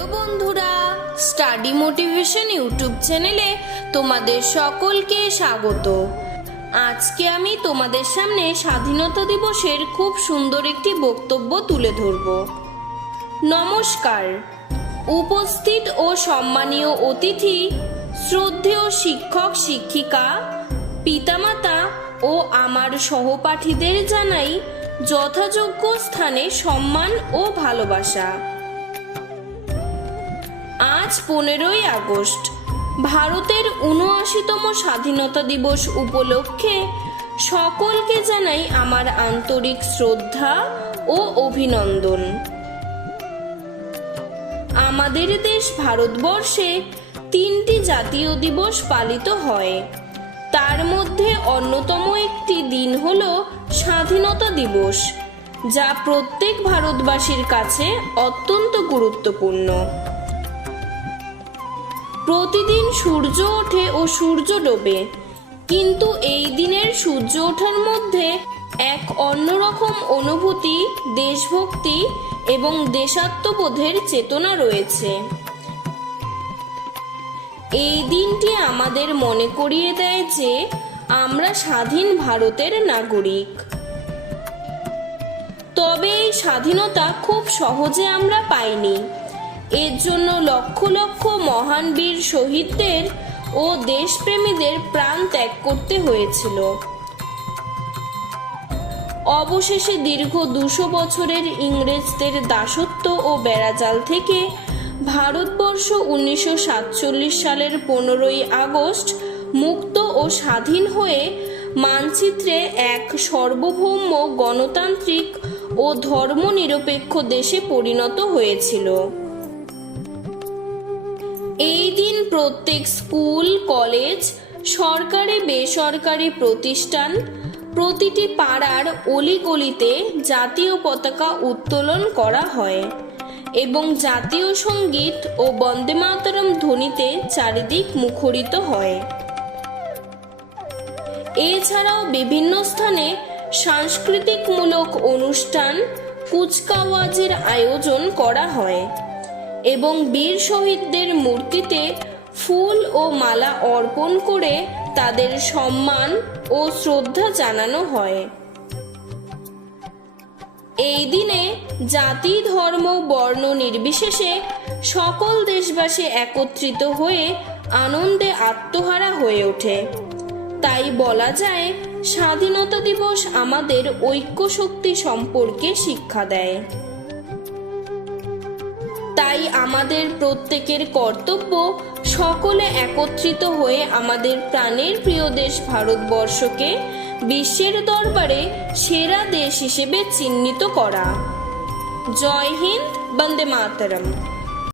Hello বন্ধুরা, study motivation YouTube চ্যানেলে তোমাদের সকলকে স্বাগত। আজকে আমি তোমাদের সামনে স্বাধীনতা দিবসের খুব সুন্দর একটি বক্তব্য তুলে ধরব। নমস্কার। উপস্থিত ও সম্মানীয় অতিথি, শ্রদ্ধেয় শিক্ষক শিক্ষিকা, পিতামাতা ও আমার সহপাঠীদের জানাই যথাযোগ্য স্থানে সম্মান ও ভালোবাসা। আজ 15ই আগস্ট, ভারতের ৭৯তম স্বাধীনতা দিবস উপলক্ষে সকলকে জানাই আমার আন্তরিক শ্রদ্ধা ও অভিনন্দন। আমাদের দেশ ভারতবর্ষে 3টি জাতীয় দিবস পালিত হয়। তার মধ্যে অন্যতম একটি দিন হল স্বাধীনতা দিবস, যা প্রত্যেক ভারতবাসীর কাছে অত্যন্ত গুরুত্বপূর্ণ। প্রতিদিন সূর্য ওঠে ও সূর্য ডোবে, কিন্তু এই দিনের সূর্য ওঠার মধ্যে এক অন্যরকম অনুভূতি, দেশভক্তি এবং দেশাত্মবোধের চেতনা রয়েছে। এই দিনটি আমাদের মনে করিয়ে দেয় যে আমরা স্বাধীন ভারতের নাগরিক। তবে এই স্বাধীনতা খুব সহজে আমরা পাইনি। এর জন্য লক্ষ লক্ষ মহান বীর শহীদদের ও দেশপ্রেমীদের প্রাণ ত্যাগ করতে হয়েছিল। অবশেষে দীর্ঘ 200 বছরের ইংরেজদের দাসত্ব ও বেড়াজাল থেকে ভারতবর্ষ 1947 সালের 15ই আগস্ট মুক্ত ও স্বাধীন হয়ে মানচিত্রে এক সার্বভৌম গণতান্ত্রিক ও ধর্মনিরপেক্ষ দেশে পরিণত হয়েছিল। এই দিন প্রত্যেক স্কুল, কলেজ, সরকারি বেসরকারি প্রতিষ্ঠান, প্রতিটি পাড়ার অলিগলিতে জাতীয় পতাকা উত্তোলন করা হয় এবং জাতীয় সঙ্গীত ও বন্দে মাতরম ধ্বনিতে চারিদিক মুখরিত হয়। এছাড়াও বিভিন্ন স্থানে সাংস্কৃতিকমূলক অনুষ্ঠান, কুচকাওয়াজের আয়োজন করা হয় এবং বীর শহীদদের মূর্তিতে ফুল ও মালা অর্পণ করে তাদের সম্মান ও শ্রদ্ধা জানানো হয়। এই দিনে জাতি, ধর্ম, বর্ণ নির্বিশেষে সকল দেশবাসী একত্রিত হয়ে আনন্দে আত্মহারা হয়ে ওঠে। তাই বলা যায়, স্বাধীনতা দিবস আমাদের ঐক্য শক্তি সম্পর্কে শিক্ষা দেয়। তাই আমাদের প্রত্যেকের কর্তব্য সকলে একত্রিত হয়ে আমাদের প্রাণের প্রিয় দেশ ভারতবর্ষকে বিশ্বের দরবারে সেরা দেশ হিসেবে চিহ্নিত করা। জয় হিন্দ, বন্দে মাতরম।